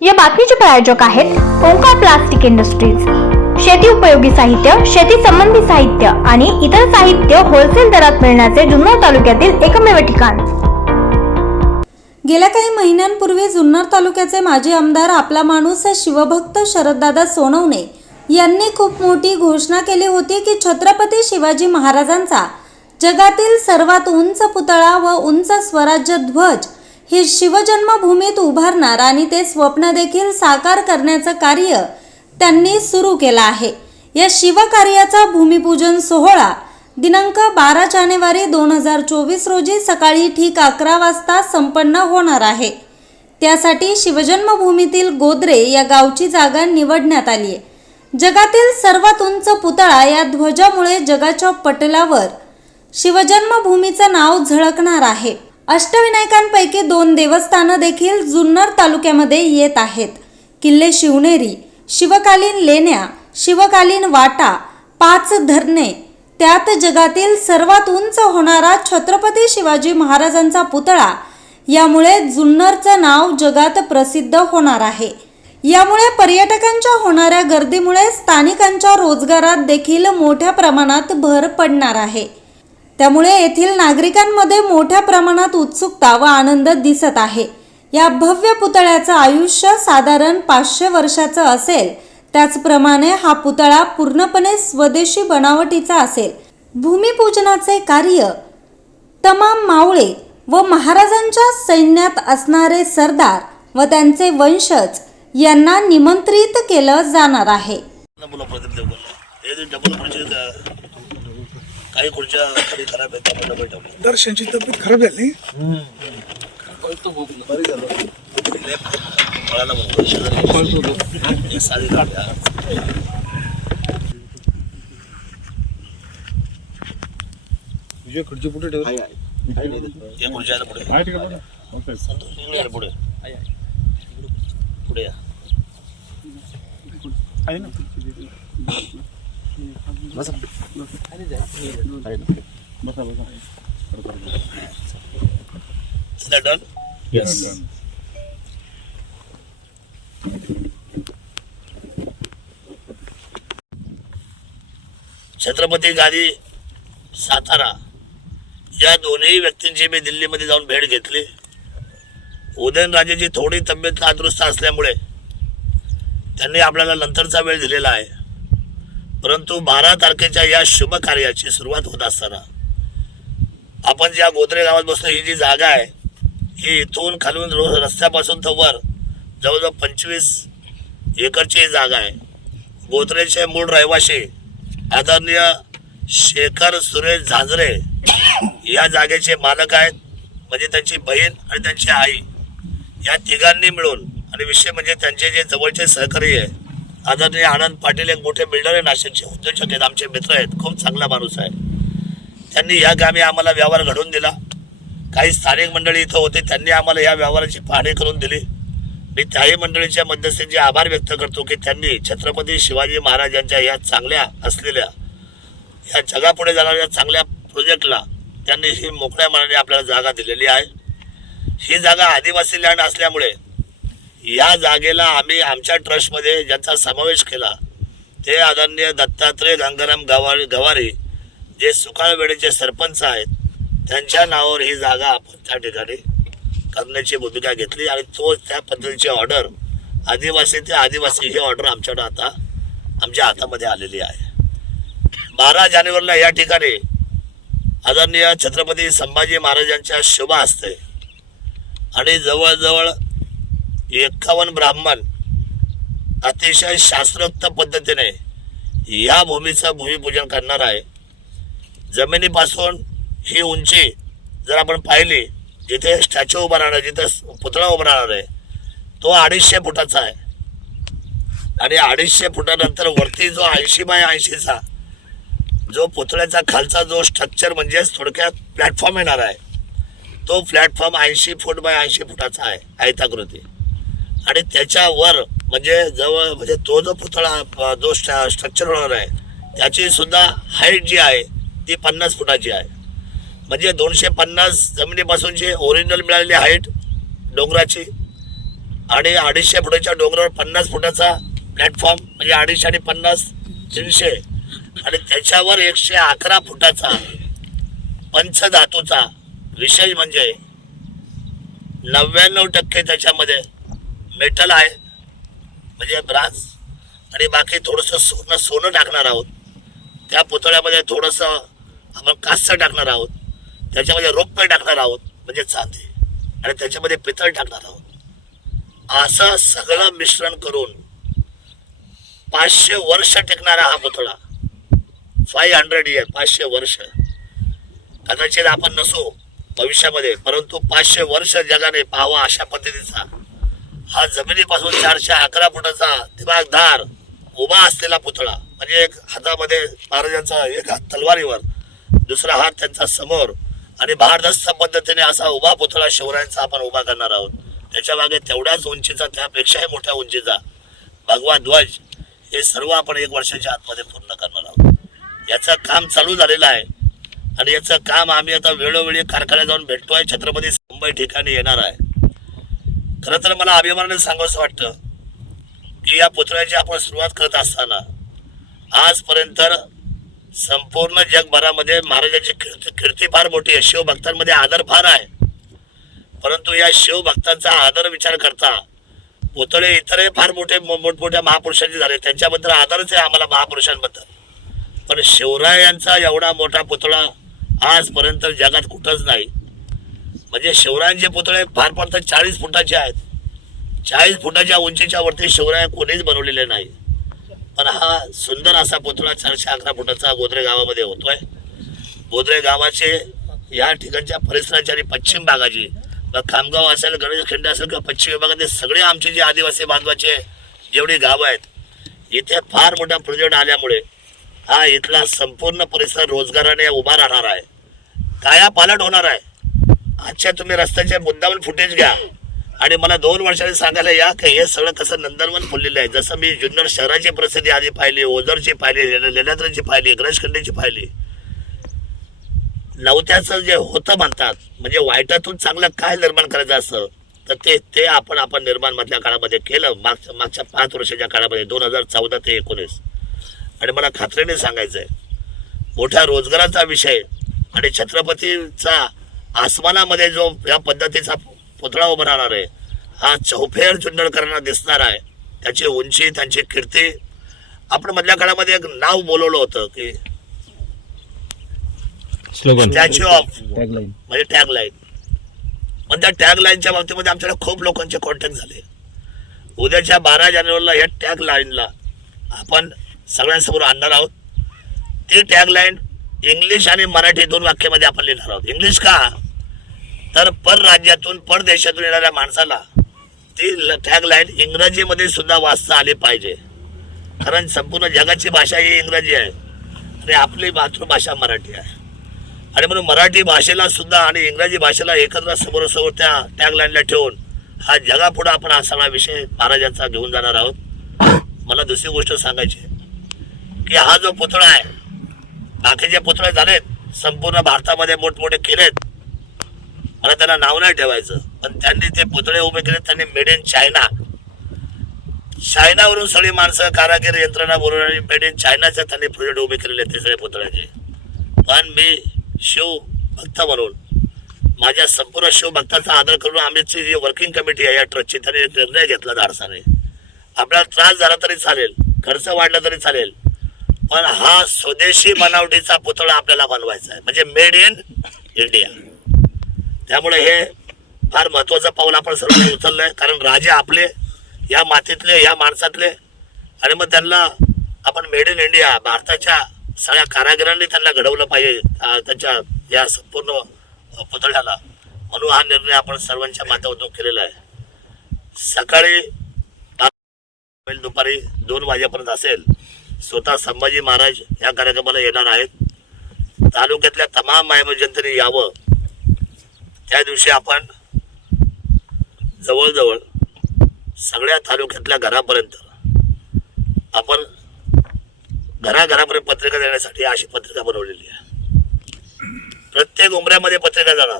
या बातमीचे प्रायोजक आहेत ओंकार प्लास्टिक इंडस्ट्रीज. शेती उपयोगी साहित्य शेती संबंधी साहित्य आणि इतर साहित्य होलसेल दरात मिळण्याचे जुन्नर तालुक्यातील एकमेव ठिकाण. गेल्या काही महिन्यांपूर्वी जुन्नर तालुक्याचे माजी आमदार आपला माणूस शिवभक्त शरददादा सोनवणे यांनी खूप मोठी घोषणा केली होती की छत्रपती शिवाजी महाराजांचा जगातील सर्वात उंच पुतळा व उंच स्वराज्य ध्वज ही शिवजन्मभूमीत उभारणार आणि ते स्वप्न देखील साकार करण्याचं कार्य त्यांनी सुरू केलं आहे. या शिवकार्याचा भूमिपूजन सोहळा दिनांक बारा जानेवारी दोन हजार चोवीस रोजी सकाळी ठीक अकरा वाजता संपन्न होणार आहे. त्यासाठी शिवजन्मभूमीतील गोदरे या गावची जागा निवडण्यात आली आहे. जगातील सर्वात उंच पुतळा या ध्वजामुळे जगाच्या पटलावर शिवजन्मभूमीचं नाव झळकणार आहे. अष्टविनायकांपैकी दोन देवस्थानं देखील जुन्नर तालुक्यामध्ये येत आहेत. किल्ले शिवनेरी शिवकालीन लेण्या शिवकालीन वाटा पाच धरणे त्यात जगातील सर्वात उंच होणारा छत्रपती शिवाजी महाराजांचा पुतळा यामुळे जुन्नरचं नाव जगात प्रसिद्ध होणार आहे. यामुळे पर्यटकांच्या होणाऱ्या गर्दीमुळे स्थानिकांच्या रोजगारात देखील मोठ्या प्रमाणात भर पडणार आहे. त्यामुळे येथील नागरिकांमध्ये मोठ्या प्रमाणात उत्सुकता व आनंद दिसत आहे. या भव्य पुतळ्याचं आयुष्य साधारण पाचशे वर्षाचं असेल. त्याचप्रमाणे हा पुतळा पूर्णपणे स्वदेशी बनावटीचा असेल. भूमिपूजनाचे कार्य तमाम मावळे व महाराजांच्या सैन्यात असणारे सरदार व त्यांचे वंशज यांना निमंत्रित केलं जाणार आहे बोला प्रदीप देवगण हे जे डबल खुर्ची काही खुर्च्या खाली खराब आहेत ठेवले. दर्शनची तब्येत खराब झाली? म्हणतो शेजारी साडी काढल्या तुझ्या खुर्ची कुठे ठेव या खुर्च्याला पुढे संतोष इकडे या पुढे पुढे या छत्रपती गादी सातारा या दोन्ही व्यक्तींची मी दिल्लीमध्ये जाऊन भेट घेतली. उदयनराजेची थोडी तब्येत नादुरुस्त असल्यामुळे त्यांनी आपल्याला नंतरचा वेळ दिलेला आहे. परंतु बारा तारखेच्या या शुभ कार्याची सुरुवात होत असताना आपण ज्या गोदरे गावात बसतो ही जी जागा आहे ही इथून खालून रो रस्त्यापासून तर वर जवळजवळ पंचवीस एकरची ही जागा आहे. गोदरेचे मूळ रहिवासी आदरणीय शेखर सुरेश झांजरे या जागेचे मालक आहेत. म्हणजे त्यांची बहीण आणि त्यांची आई या तिघांनी मिळून आणि विषय म्हणजे त्यांचे जे जवळचे सहकारी आहे आदरणीय आनंद पाटील एक मोठे बिल्डर आहे नाशिकचे उद्योजक आहेत आमचे मित्र आहेत खूप चांगला माणूस आहे. त्यांनी या गावी आम्हाला व्यवहार घडवून दिला. काही स्थानिक मंडळी इथं होते त्यांनी आम्हाला या व्यवहाराची पाहणी करून दिली. मी त्याही मंडळीच्या मध्यस्थींचे आभार व्यक्त करतो की त्यांनी छत्रपती शिवाजी महाराजांच्या या चांगल्या असलेल्या या जगापुढे जाणाऱ्या चांगल्या प्रोजेक्टला त्यांनी ही मोकळ्या मनाने आपल्याला जागा दिलेली आहे. ही जागा आदिवासी लँड असल्यामुळे या जागेला आम्ही आमच्या ट्रस्टमध्ये ज्यांचा समावेश केला ते आदरणीय दत्तात्रय गंगाराम गवारी गवारी जे सुकाळवेळेचे सरपंच आहेत त्यांच्या नावावर ही जागा आपण त्या ठिकाणी करण्याची भूमिका घेतली आणि तो त्या पद्धतीची ऑर्डर आदिवासी ते आदिवासी ही ऑर्डर आमच्याकडे आता आमच्या हातामध्ये आलेली आहे. बारा जानेवारीला या ठिकाणी आदरणीय छत्रपती संभाजी महाराजांच्या शुभ असते. आणि जवळजवळ एक्कावन्न ब्राह्मण अतिशय शास्त्रोक्त पद्धतीने या भूमीचं भूमिपूजन करणार आहे. जमिनीपासून ही उंची जर आपण पाहिली जिथे स्टॅच्यू उभा राहणार जिथे पुतळा उभा राहणार आहे तो अडीचशे फुटाचा आहे. आणि अडीचशे फुटानंतर वरती जो ऐंशी बाय ऐंशीचा जो पुतळ्याचा खालचा जो स्ट्रक्चर म्हणजेच थोडक्यात प्लॅटफॉर्म येणार आहे तो प्लॅटफॉर्म ऐंशी फूट बाय ऐंशी फुटाचा आहे आयताकृती. आणि त्याच्यावर म्हणजे जवळ म्हणजे तो जो पुतळा जो स्ट्रक्चर होणार आहे त्याची सुद्धा हाईट जी आहे ती पन्नास फुटाची आहे. म्हणजे दोनशे पन्नास जमिनीपासूनची ओरिजिनल मिळालेली हाईट डोंगराची आणि अडीचशे फुटाच्या डोंगरावर पन्नास फुटाचा प्लॅटफॉर्म म्हणजे अडीचशे आणि पन्नास तीनशे आणि त्याच्यावर एकशे अकरा फुटाचा पंचधातूचा विशेष म्हणजे नव्याण्णव टक्के त्याच्यामध्ये मेटल आहे. म्हणजे ब्रास. आणि बाकी थोडंसं सोनं सोनं टाकणार आहोत. त्या पुतळ्यामध्ये थोडंसं आपण कास्य टाकणार आहोत. त्याच्यामध्ये रोपे टाकणार आहोत. म्हणजे चांदी. आणि त्याच्यामध्ये पितळ टाकणार आहोत. असं सगळं मिश्रण करून पाचशे वर्ष टिकणारा हा पुतळा. फाय हंड्रेड इयर पाचशे वर्ष. कदाचित आपण नसू भविष्यामध्ये परंतु पाचशे वर्ष जगाने पाहावा अशा पद्धतीचा हा जमिनीपासून चारशे अकरा फुटाचा दिमागदार उभा असलेला पुतळा म्हणजे एक हातामध्ये महाराजांचा एक हात तलवारीवर दुसरा हात त्यांचा समोर आणि भारदस्त पद्धतीने असा उभा पुतळा शिवरायांचा आपण उभा करणार आहोत. त्याच्यामागे तेवढ्याच उंचीचा त्यापेक्षाही मोठ्या उंचीचा भगवा ध्वज हे सर्व आपण एक वर्षाच्या आतमध्ये पूर्ण करणार आहोत. याचं काम चालू झालेलं आहे. आणि याचं काम आम्ही आता वेळोवेळी कारखान्यात जाऊन भेटतोय. छत्रपती मुंबई ठिकाणी येणार आहे. खरं तर मला अभिमानाने सांगावंसं वाटतं की या पुतळ्याची आपण सुरुवात करत असताना आजपर्यंत संपूर्ण जगभरामध्ये महाराजांची कीर्ती कीर्ती फार मोठी आहे. शिवभक्तांमध्ये आदर फार आहे. परंतु या शिवभक्तांचा आदर विचार करता पुतळे इतरही फार मोठे मो- मोठमोठ्या महापुरुषांचे झाले. त्यांच्याबद्दल आदरच आहे आम्हाला महापुरुषांबद्दल. पण शिवरायांचा एवढा मोठा पुतळा आजपर्यंत जगात कुठंच नाही. म्हणजे शिवरायांचे पुतळे फार फार तर चाळीस फुटाचे आहेत. चाळीस फुटाच्या उंचीच्या वरती शिवराय कोणीच बनवलेले नाही. पण हा सुंदर असा पुतळा चारशे अकरा फुटाचा गोदरे गावामध्ये होतोय. गोदरे गावाचे या ठिकाणच्या परिसराची आणि पश्चिम भागाची खामगाव असेल गणेश खिंड असेल किंवा पश्चिम विभागातील सगळे आमचे जे आदिवासी बांधवाचे जेवढी गावं आहेत इथे फार मोठा प्रोजेक्ट आल्यामुळे हा इथला संपूर्ण परिसर रोजगाराने उभा राहणार आहे. काया पालट होणार आहे. आजच्या तुम्ही रस्त्याच्या मुद्दामून फुटेज घ्या. आणि मला दोन वर्षांनी सांगायला या की हे सगळं कसं नंदनवन फुललेलं आहे. जसं मी जुन्नर शहराची प्रसिद्धी आधी पाहिली ओझरची पाहिली ले- लेण्याद्रीची पाहिली गणेशखंडेची पाहिली. नवत्याचं जे होतं म्हणतात म्हणजे वाईटातून चांगलं काय निर्माण करायचं असतं तर ते ते आपण आपण निर्माण मधल्या काळामध्ये केलं. मागच्या मागच्या पाच वर्षाच्या काळामध्ये दोन हजार चौदा ते एकोणीस. आणि मला खात्रीने सांगायचं आहे मोठ्या रोजगाराचा विषय आणि छत्रपतीचा आसमानामध्ये जो या पद्धतीचा पुतळा उभा राहणार आहे हा चौफेर जुन्नरकरांना दिसणार आहे. त्याची उंची त्यांची कीर्ती. आपण मधल्या काळामध्ये एक नाव बोलवलं होतं की स्लोगन स्टॅच्यू ऑफ टॅगलाईन म्हणजे टॅग लाईन पण त्या टॅग लाईनच्या बाबतीमध्ये आमच्याकडे खूप लोकांचे कॉन्टॅक्ट झाले. उद्याच्या बारा जानेवारीला या टॅग लाईनला आपण सगळ्यांसमोर आणणार आहोत. ती टॅग लाईन इंग्लिश आणि मराठी दोन वाक्यामध्ये आपण लिहिणार आहोत. इंग्लिश का? तर परराज्यातून परदेशातून येणाऱ्या माणसाला ती टॅगलाईन इंग्रजीमध्ये सुद्धा वाचता आली पाहिजे. कारण संपूर्ण जगाची भाषा ही इंग्रजी आहे. आणि आपली मातृभाषा मराठी आहे. आणि म्हणून मराठी भाषेला सुद्धा आणि इंग्रजी भाषेला एकत्र समोरासमोर त्या टॅगलाईनला ठेवून हा जगापुढे आपण हा सगळा विषय महाराजांचा घेऊन जाणार आहोत. मला दुसरी गोष्ट सांगायची की हा जो पुतळा आहे बाकीचे पुतळे झालेत संपूर्ण भारतामध्ये मोठमोठे केलेत. मला त्यांना नाव नाही ठेवायचं. पण त्यांनी ते पुतळे उभे केले त्यांनी मेड इन चायना चायनावरून सगळी माणसं कारागीर यंत्रणा बोलून मेड इन चायनाचे त्यांनी प्रोजेक्ट उभे केलेले ते सगळे पुतळ्याचे. पण मी शिव भक्त म्हणून माझ्या संपूर्ण शिवभक्ताचा आदर करून आमची जी वर्किंग कमिटी आहे या ट्रस्टची त्यांनी निर्णय घेतला धाडसाने आपल्याला त्रास झाला तरी चालेल खर्च वाढला तरी चालेल पण हा स्वदेशी बनावटीचा पुतळा आपल्याला बनवायचा आहे. म्हणजे मेड इन इंडिया त्यामुळे हे फार महत्वाचं पाऊल आपण सर्वांनी आहे कारण राजे आपले या मातीतले या माणसातले आणि मग त्यांना आपण मेड इन इंडिया भारताच्या सगळ्या कारागिरांनी त्यांना घडवलं पाहिजे त्यांच्या या संपूर्ण पुतळ्याला. म्हणून हा निर्णय आपण सर्वांच्या माध्यमातून केलेला आहे. सकाळी होईल दुपारी दोन वाजेपर्यंत असेल स्वतः संभाजी महाराज या कार्यक्रमाला येणार आहेत. तालुक्यातल्या तमाम मायबा जनतेने यावं. त्या दिवशी आपण जवळजवळ सगळ्या तालुक्यातल्या घरापर्यंत आपण घराघरापर्यंत पत्रिका देण्यासाठी अशी पत्रिका बनवलेली आहे. प्रत्येक उमऱ्यामध्ये पत्रिका जाणार.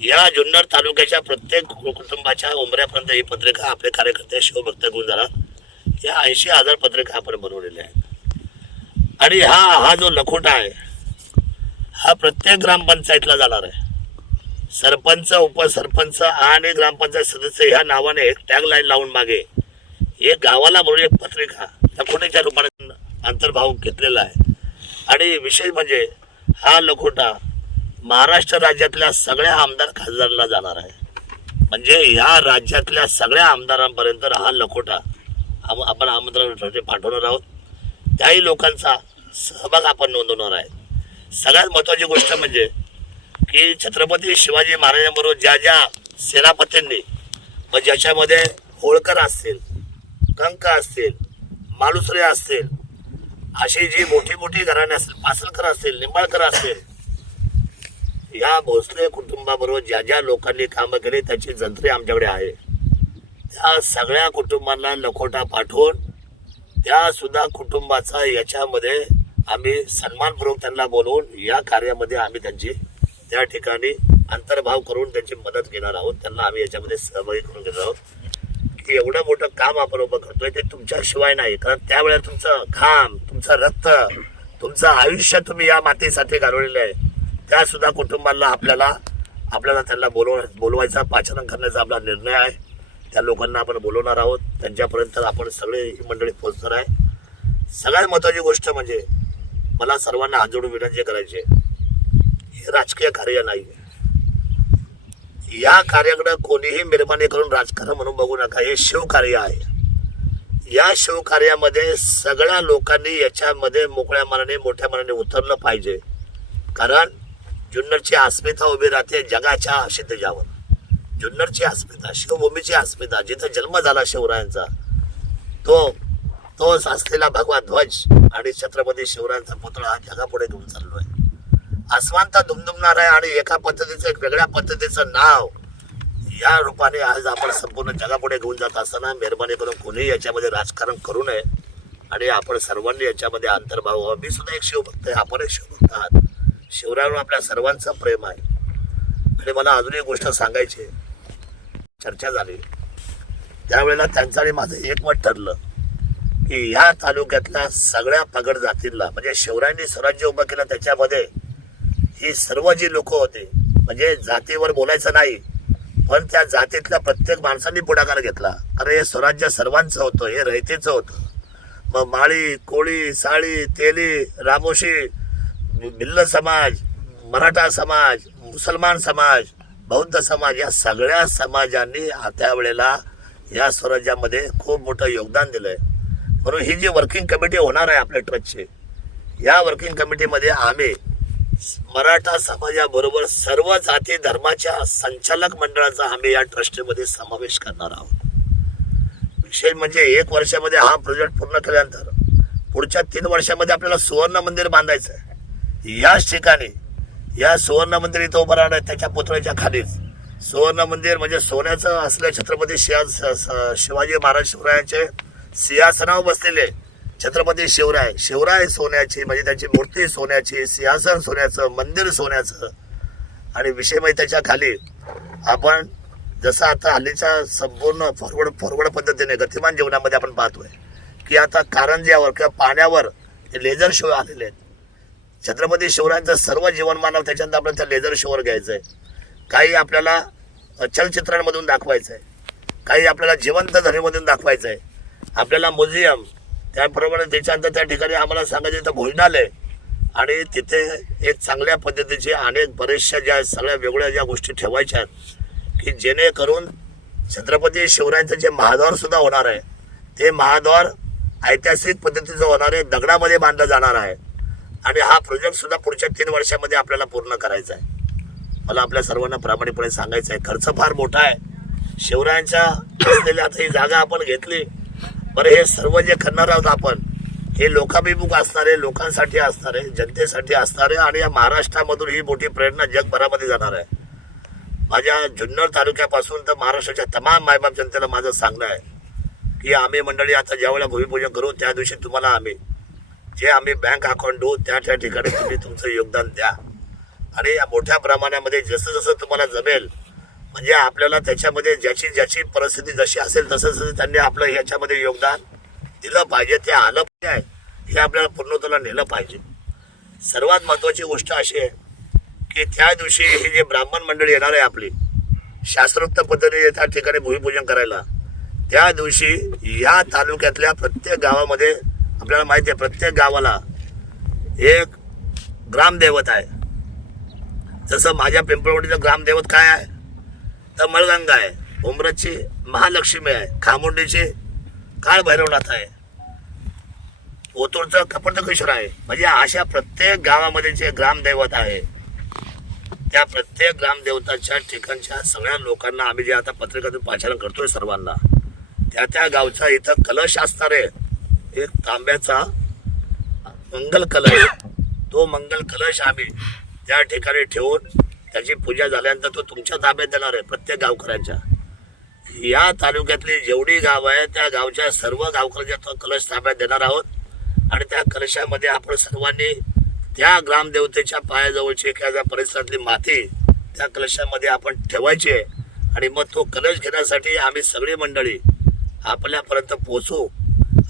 या जुन्नर तालुक्याच्या प्रत्येक कुटुंबाच्या उमऱ्यापर्यंत ही पत्रिका आपले कार्यकर्ते शिवभक्त घेऊन जाणार. या ऐंशी हजार पत्रिका आपण बनवलेल्या आहेत. आणि हा हा जो लखोटा आहे हा प्रत्येक ग्रामपंचायतला जाणार आहे. सरपंच उपसरपंच आणि ग्रामपंचायत सदस्य ह्या नावाने एक टॅगलाईन लावून मागे. हे गावाला म्हणून एक पत्रिका लखोट्याच्या रूपाने अंतर्भाव घेतलेला आहे. आणि विशेष म्हणजे हा लखोटा महाराष्ट्र राज्यातल्या सगळ्या आमदार खासदारांना जाणार आहे. म्हणजे या राज्यातल्या सगळ्या आमदारांपर्यंत हा लखोटा आम- आपण आमंत्रण पाठवणार आहोत. त्याही लोकांचा सहभाग आपण नोंदवणार आहे. सगळ्यात महत्त्वाची गोष्ट म्हणजे की छत्रपती शिवाजी महाराजांबरोबर ज्या ज्या सेनापतींनी मग ज्याच्यामध्ये होळकर असतील कंक असतील मालुसरे असतील अशी जी मोठी मोठी घराणे असतील पासलकर असतील निंबाळकर असतील या भोसले कुटुंबाबरोबर ज्या ज्या लोकांनी कामं केली त्याची जंत्री आमच्याकडे आहे. त्या सगळ्या कुटुंबांना लखोटा पाठवून त्या सुद्धा कुटुंबाचा याच्यामध्ये आम्ही सन्मानपूर्वक त्यांना बोलवून या कार्यामध्ये आम्ही त्यांची त्या ठिकाणी अंतर्भाव करून त्यांची मदत घेणार आहोत. त्यांना आम्ही याच्यामध्ये सहभागी करून घेणार आहोत. की एवढं मोठं काम आपण उभं करतोय ते तुमच्याशिवाय नाही. कारण त्यावेळेला तुमचं घाम तुमचं रक्त तुमचं आयुष्य तुम्ही या मातीसाठी घालवलेलं आहे. त्या सुद्धा कुटुंबाला आपल्याला आपल्याला त्यांना बोलव बोलवायचा पाचन करण्याचा आपला निर्णय आहे. त्या लोकांना आपण बोलवणार आहोत. त्यांच्यापर्यंत आपण सगळे ही मंडळी पोहोचणार आहे. सगळ्यात महत्वाची गोष्ट म्हणजे मला सर्वांना हात जोडून विनंती करायची आहे. हे राजकीय कार्य नाही. या कार्याकडं कोणीही मेहरबानी करून राजकारण म्हणून बघू नका. हे शिवकार्य आहे. या शिवकार्यामध्ये सगळ्या लोकांनी याच्यामध्ये मोकळ्या मनाने मोठ्या मनाने उतरलं पाहिजे. कारण जुन्नरची अस्मिता उभी राहते जगाच्या क्षितिजावर जुन्नरची अस्मिता शिवभूमीची अस्मिता जिथे जन्म झाला शिवरायांचा तो तोच असलेला भगवा ध्वज आणि छत्रपती शिवरायांचा पुतळा हा जगापुढे घेऊन चाललोय. अस्वांता दुमदुमणार आहे आणि एका पद्धतीचं एक वेगळ्या पद्धतीचं नाव या रूपाने आज आपण संपूर्ण जगापुढे घेऊन जात असताना मेहरबानी करून कोणीही याच्यामध्ये राजकारण करू नये आणि आपण सर्वांनी याच्यामध्ये अंतर्भाव व्हावा. मी सुद्धा एक शिवभक्त आहे आपण एक शिवभक्त आहात. शिवरायांवर आपल्या सर्वांचं प्रेम आहे. आणि मला अजून एक गोष्ट सांगायची चर्चा झाली. त्यावेळेला त्यांचं आणि माझं एकमत ठरलं की ह्या तालुक्यातल्या सगळ्या पगड जातींना म्हणजे शिवरायांनी स्वराज्य उभं केलं त्याच्यामध्ये ही सर्व जी लोक होते म्हणजे जातीवर बोलायचं नाही पण त्या जातीतल्या प्रत्येक माणसांनी पुढाकार घेतला. कारण हे स्वराज्य सर्वांचं होतं हे रयतेचं होतं. मग माळी कोळी साळी तेली रामोशी भिल्ल समाज मराठा समाज मुसलमान समाज बौद्ध समाज या सगळ्या समाजांनी त्यावेळेला या स्वराज्यामध्ये खूप मोठं योगदान दिलं आहे म्हणून ही जी वर्किंग कमिटी होणार आहे आपल्या ट्रस्टची या वर्किंग कमिटीमध्ये आम्ही मराठा समाजाबरोबर सर्व जाती धर्माच्या संचालक मंडळाचा आम्ही या ट्रस्टमध्ये समावेश करणार आहोत. विशेष म्हणजे एक वर्षामध्ये हा प्रोजेक्ट पूर्ण केल्यानंतर पुढच्या तीन वर्षामध्ये आपल्याला सुवर्ण मंदिर बांधायचं आहे याच ठिकाणी या सुवर्ण मंदिर इथं उभं राहणार त्याच्या पुतळ्याच्या खालीच. सुवर्ण मंदिर म्हणजे सोन्याचं असल्या छत्रपती स- शिवाजी महाराज शिवरायांचे सिंहासनावर बसलेले छत्रपती शिवराय शिवराय सोन्याची म्हणजे त्याची मूर्ती सोन्याची सिंहासन सोन्याचं मंदिर सोन्याचं आणि विषय म्हणजे त्याच्याखाली आपण जसं आता हल्लीच्या संपूर्ण फॉरवर्ड फॉरवर्ड पद्धतीने गतिमान जीवनामध्ये आपण पाहतोय की आता कारंज्यावर किंवा पाण्यावर लेझर शो आलेले आहेत. छत्रपती शिवरायांचं सर्व जीवनमानव त्याच्यानंतर आपल्याला त्या लेझर शोवर घ्यायचं आहे काही आपल्याला चलचित्रांमधून दाखवायचं आहे काही आपल्याला जिवंत धरेमधून दाखवायचं आहे आपल्याला म्युझियम त्याप्रमाणे त्याच्यानंतर त्या ठिकाणी आम्हाला सांगायचं तर भोजनालय आणि तिथे एक चांगल्या पद्धतीचे अनेक बरेचशा ज्या सगळ्या वेगळ्या ज्या गोष्टी ठेवायच्या आहेत की जेणेकरून छत्रपती शिवरायांचं जे महाद्वार सुद्धा होणार आहे ते महाद्वार ऐतिहासिक पद्धतीचं होणार आहे दगडामध्ये बांधलं जाणार आहे. आणि हा प्रोजेक्ट सुद्धा पुढच्या तीन वर्षामध्ये आपल्याला पूर्ण करायचा आहे. मला आपल्या सर्वांना प्रामाणिकपणे सांगायचं आहे खर्च फार मोठा आहे. शिवरायांच्या असलेली आता ही जागा आपण घेतली बरं हे सर्व जे करणार आहोत आपण हे लोकाभिमुख असणारे लोकांसाठी असणारे जनतेसाठी असणारे आणि या महाराष्ट्रामधून ही मोठी प्रेरणा जगभरामध्ये जाणार आहे. माझ्या जुन्नर तालुक्यापासून तर महाराष्ट्राच्या तमाम मायबाप जनतेला माझं सांगणं आहे की आम्ही मंडळी आता ज्यावेळेला भूमिपूजन करू त्या दिवशी तुम्हाला आम्ही जे आम्ही बँक अकाउंट देऊ त्या त्या ठिकाणी तुम्ही तुमचं योगदान द्या. आणि या मोठ्या प्रमाणामध्ये जसं जसं तुम्हाला जमेल म्हणजे आपल्याला त्याच्यामध्ये ज्याची ज्याची परिस्थिती जशी असेल तसं तसं त्यांनी आपलं ह्याच्यामध्ये योगदान दिलं पाहिजे. ते आलं पाहिजे. हे आपल्याला पूर्णत्वाला नेलं पाहिजे. सर्वात महत्त्वाची गोष्ट अशी आहे की त्या दिवशी ही जे ब्राह्मण मंडळी येणार आहे आपली शास्त्रोक्त पद्धतीने त्या ठिकाणी भूमिपूजन करायला त्या दिवशी या तालुक्यातल्या प्रत्येक गावामध्ये आपल्याला माहिती आहे प्रत्येक गावाला एक ग्रामदैवत आहे. जसं माझ्या पिंपळवडीचं ग्रामदैवत काय आहे? तर मळगंगा आहे उमरतची महालक्ष्मी आहे खामुंडीची काळ भैरवनाथ आहे. ओतूरचं कपटकेश्वर आहे. म्हणजे अशा प्रत्येक गावामध्ये जे ग्रामदैवत आहे त्या प्रत्येक ग्रामदेवताच्या ठिकाणच्या सगळ्या लोकांना आम्ही जे आता पत्रिकातून पाचारण करतोय सर्वांना त्या त्या गावचा इथं कलश असणार आहे एक तांब्याचा मंगल कलश तो मंगल कलश आम्ही त्या ठिकाणी ठेवून त्याची पूजा झाल्यानंतर तो तुमच्या ताब्यात देणार आहे प्रत्येक गावकऱ्यांच्या. या तालुक्यातली जेवढी गाव आहे त्या गावच्या सर्व गावकऱ्यांच्या तो कलश ताब्यात देणार आहोत. आणि त्या कलशामध्ये आपण सर्वांनी त्या ग्रामदेवतेच्या पायाजवळची किंवा परिसरातली माती त्या कलशामध्ये आपण ठेवायची आहे. आणि मग तो कलश घेण्यासाठी आम्ही सगळी मंडळी आपल्यापर्यंत पोचू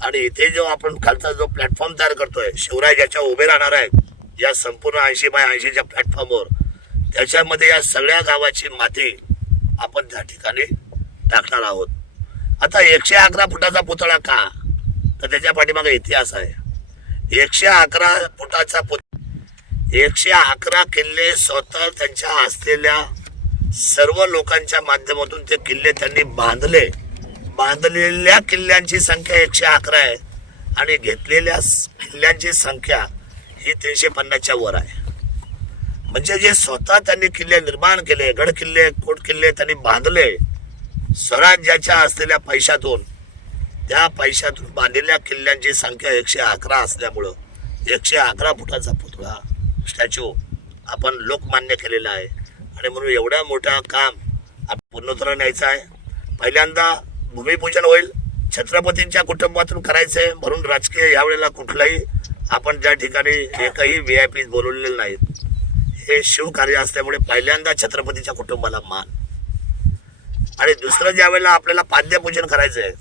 आणि इथे जो आपण खालचा जो प्लॅटफॉर्म तयार करतोय शिवराय ज्याच्या उभे राहणार आहेत या संपूर्ण ऐंशी बाय ऐंशीच्या प्लॅटफॉर्मवर त्याच्यामध्ये या सगळ्या गावाची माती आपण त्या ठिकाणी टाकणार आहोत. आता एकशे अकरा फुटाचा पुतळा का? तर त्याच्या पाठीमागे इतिहास आहे. एकशे अकरा फुटाचा पुत एकशे अकरा किल्ले स्वतः त्यांच्या असलेल्या सर्व लोकांच्या माध्यमातून ते किल्ले त्यांनी बांधले. बांधलेल्या किल्ल्यांची संख्या एकशे अकरा आहे आणि घेतलेल्या किल्ल्यांची संख्या ही तीनशे पन्नासच्या वर आहे. म्हणजे जे स्वतः त्यांनी किल्ले निर्माण केले गड किल्ले कोट किल्ले त्यांनी बांधले स्वराज्याच्या असलेल्या पैशातून त्या पैशातून बांधलेल्या किल्ल्यांची संख्या एकशे अकरा असल्यामुळं एकशे अकरा फुटाचा पुतळा स्टॅच्यू आपण लोकमान्य केलेला आहे. आणि म्हणून एवढा मोठं काम आपण पूर्णत्वाला न्यायचं आहे. पहिल्यांदा भूमिपूजन होईल छत्रपतींच्या कुटुंबातून करायचं आहे म्हणून राजकीय यावेळेला कुठलाही आपण त्या ठिकाणी एकही व्ही आय पी बोलवलेले नाहीत. हे शिवकार्य असल्यामुळे पहिल्यांदा छत्रपतीच्या कुटुंबाला मान. आणि दुसरं ज्या वेळेला आपल्याला पाद्यपूजन करायचं आहे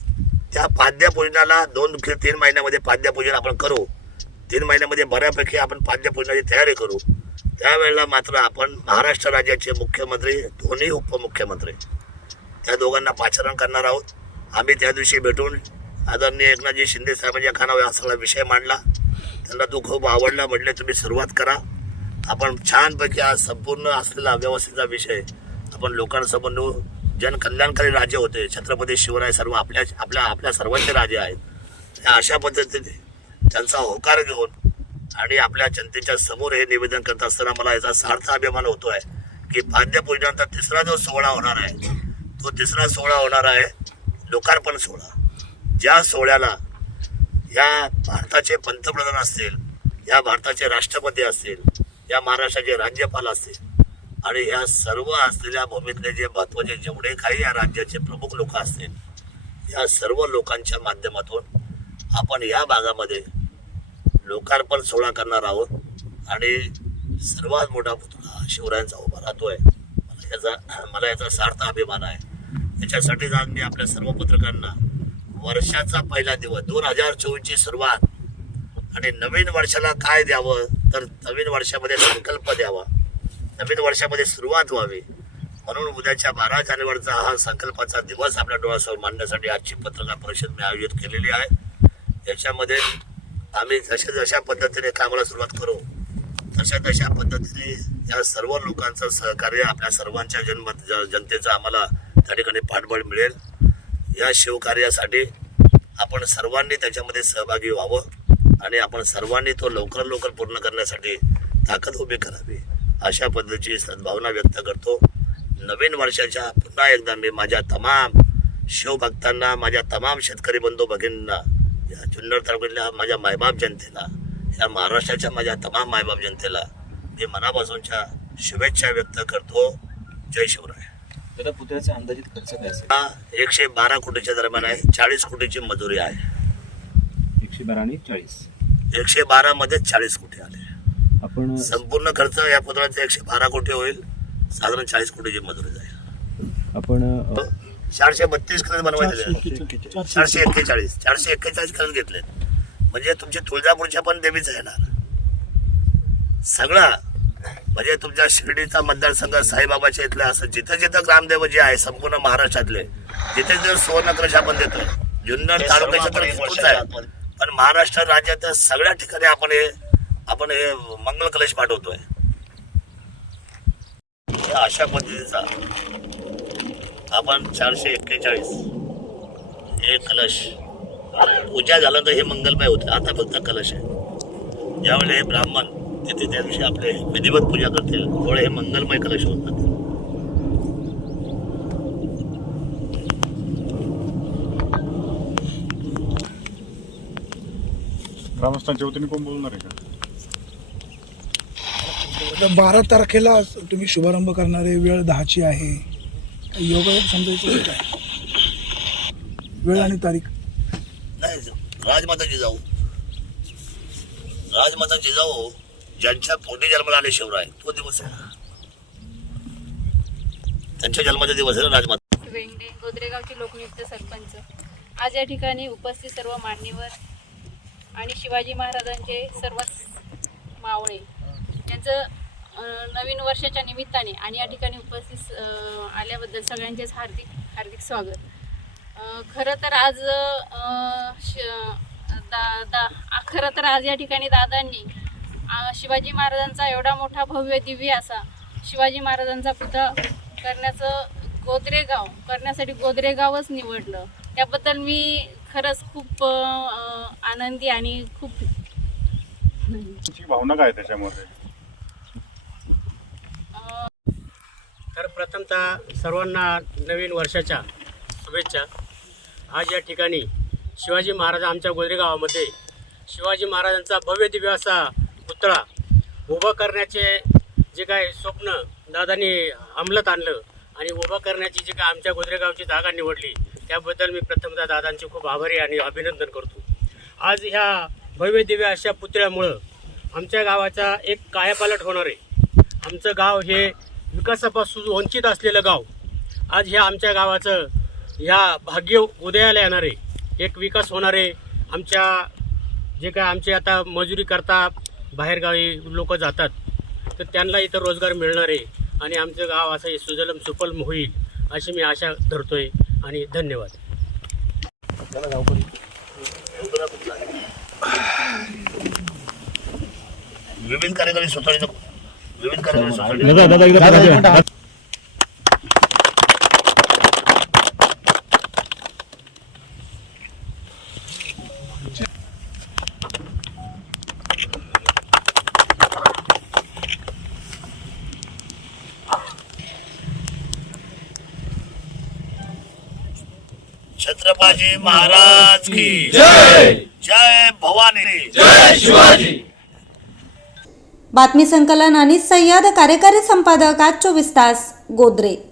त्या पाद्यपूजनाला दोन किंवा तीन महिन्यामध्ये पाद्यपूजन आपण करू. तीन महिन्यामध्ये बऱ्यापैकी आपण पाद्यपूजनाची तयारी करू. त्यावेळेला मात्र आपण महाराष्ट्र राज्याचे मुख्यमंत्री दोन्ही उपमुख्यमंत्री त्या दोघांना पाचारण करणार आहोत. आम्ही त्या दिवशी भेटून आदरणीय एकनाथजी शिंदे साहेबांच्या खानावर हा सगळा विषय मांडला. त्यांना तो खूप आवडला. म्हटले तुम्ही सुरुवात करा. आपण छानपैकी आज संपूर्ण असलेला व्यवस्थेचा विषय आपण लोकांसमोर नेऊ जनकल्याणकारी राजे होते. छत्रपती शिवराय सर्व आपल्या आपल्या आपल्या सर्वांचे राजे आहेत. त्या अशा पद्धतीने त्यांचा होकार घेऊन आणि आपल्या जनतेच्या समोर हे निवेदन करत असताना मला याचा सार्थ अभिमान होतो आहे की पाद्यपूजनाचा तिसरा जो सोहळा होणार आहे तो तिसरा सोहळा होणार आहे लोकार्पण सोहळा. ज्या सोहळ्याला या भारताचे पंतप्रधान असतील या भारताचे राष्ट्रपती असतील या महाराष्ट्राचे राज्यपाल असतील. आणि या सर्व असलेल्या भूमीतले जे महत्त्वाचे जेवढे काही या राज्याचे प्रमुख लोक असतील या सर्व लोकांच्या माध्यमातून आपण या भागामध्ये लोकार्पण सोहळा करणार आहोत. आणि सर्वात मोठा पुतळा शिवरायांचा उभा राहतोय. मला याचा मला याचा सार्थ अभिमान आहे. याच्यासाठीच आज मी आपल्या सर्व पत्रकारांना वर्षाचा पहिला दिवस दोन हजार चोवीसची सुरुवात आणि नवीन वर्षाला काय द्यावं तर नवीन वर्षामध्ये संकल्प द्यावा. नवीन वर्षामध्ये सुरुवात व्हावी. म्हणून उद्याच्या बारा जानेवारीचा हा संकल्पाचा दिवस आपल्या डोळ्यासमोर मांडण्यासाठी आजची पत्रकार परिषद मी आयोजित केलेली आहे. याच्यामध्ये आम्ही जशा जशा पद्धतीने कामाला सुरुवात करू तशा तशा पद्धतीने या सर्व लोकांचं सहकार्य आपल्या सर्वांच्या जन्म जनतेचं आम्हाला त्या ठिकाणी पाठबळ मिळेल. या शिवकार्यासाठी आपण सर्वांनी त्याच्यामध्ये सहभागी व्हावं. आणि आपण सर्वांनी तो लवकर लवकर पूर्ण करण्यासाठी ताकद उभी करावी. अशा पद्धतीची सद्भावना व्यक्त करतो. नवीन वर्षाच्या पुन्हा एकदा मी माझ्या तमाम शिवभक्तांना माझ्या तमाम शेतकरी बंधू भगिनींना या जुन्नर तालुक्यातल्या माझ्या मायबाप जनतेला या महाराष्ट्राच्या माझ्या तमाम मायबाप जनतेला मी मनापासूनच्या शुभेच्छा व्यक्त करतो. जय शिवराय. त्याला पुतळ्याचा अंदाजित खर्च काय असेल? हा एकशे बारा कोटीच्या दरम्यान आहे. चाळीस कोटीची मजुरी आहे. एकशे बारा आणि चाळीस. एकशे बारा मध्ये चाळीस कोटी आले. आपण संपूर्ण खर्च या पुतळ्याचा एकशे बारा कोटी होईल. साधारण चाळीस कोटीची मजुरी जाईल. आपण चारशे बत्तीस खरंच बनवायचे चारशे एक्केचाळीस. चारशे एक्केचाळीस. खरंच घेतलेत म्हणजे तुमचे तुळजापूरच्या पण देवीच येणार सगळा म्हणजे तुमच्या शिर्डीचा मतदारसंघ साईबाबाच्या इथले असं जिथं जिथं ग्रामदेव जे आहे संपूर्ण महाराष्ट्रातले जिथे जिथे सुवर्णकलश आपण देतोय. जुन्नर तालुक्याच्या तर आहे. पण महाराष्ट्र राज्याच्या सगळ्या ठिकाणी आपण हे आपण हे मंगल कलश पाठवतोय. अशा पद्धतीचा आपण चारशे एक्केचाळीस हे कलश पूजा झालं तर हे मंगलमय होते. आता फक्त कलश आहे. ज्यावेळी हे ब्राह्मण तिथे त्या दिवशी आपले विधिवत पूजा करतील त्यावेळी हे मंगलमय कलश होत ग्रामस्थांच्या वतीने कोण बोलणार आहे का? आता बारा तारखेला तुम्ही शुभारंभ करणारे वेळ दहाची आहे. योगायोग समजायचं काय वेळ आणि तारीख. नाही राजमाता जिजाऊ राजमाता जिजाऊ ज्यांच्या पोटी जन्माला आले शिवराय तो दिवस आहे. त्यांच्या जन्माचा दिवस आहे ना राजमाता. वेंगडे गोदरेगावचे लोकनियुक्त सरपंच. आज या ठिकाणी उपस्थित सर्व मान्यवर आणि शिवाजी महाराजांचे सर्वच मावळे. यांचं नवीन वर्षाच्या निमित्ताने आणि या ठिकाणी उपस्थित आल्याबद्दल सगळ्यांचेच हार्दिक हार्दिक स्वागत. खरं तर आज श- दा दा खरं तर आज या ठिकाणी दादांनी शिवाजी महाराजांचा एवढा मोठा भव्य दिव्य असा शिवाजी महाराजांचा पुतळा करण्याचं गोदरेगाव करण्यासाठी गोदरेगावच निवडलं. त्याबद्दल मी खरंच खूप आनंदी आणि खूप तुमची भावना काय त्याच्यामध्ये? तर प्रथमतः सर्वांना नवीन वर्षाच्या शुभेच्छा. आज या ठिकाणी शिवाजी महाराज आमच्या गोदरे गावामध्ये शिवाजी महाराजांचा भव्य दिव्य असा पुतळा उभं करण्याचे जे काय स्वप्न दादांनी अंमलात आणलं आणि उभं करण्याची जी काय आमच्या गोदरेगावची जागा निवडली त्याबद्दल मी प्रथमतः दादांचे खूप आभारी आणि अभिनंदन करतो. आज ह्या भव्यदिव्य अशा पुतळ्यामुळं आमच्या गावाचा एक कायापालट होणार आहे. आमचं गाव हे विकासापासून वंचित असलेलं गाव आज ह्या आमच्या गावाचं ह्या भाग्य उदयाला येणार आहे. एक विकास होणार आहे. आमच्या जे काय आमचे आता मजुरी करता बाहेरगावी लोक जातात तर त्यांना इथं रोजगार मिळणार आहे आणि आमचं गाव असं हे सुजलम सुफलम होईल अशी मी आशा धरतो आहे आणि धन्यवाद. विविध कार्यकारी सोसायटीचं विविध कार्यकारी सोसायटी छत्रपती महाराज की। जय। जय भवानी। बातमी संकलन आणि सह्याद कार्यकारी संपादक आज चोवीस तास गोदरे.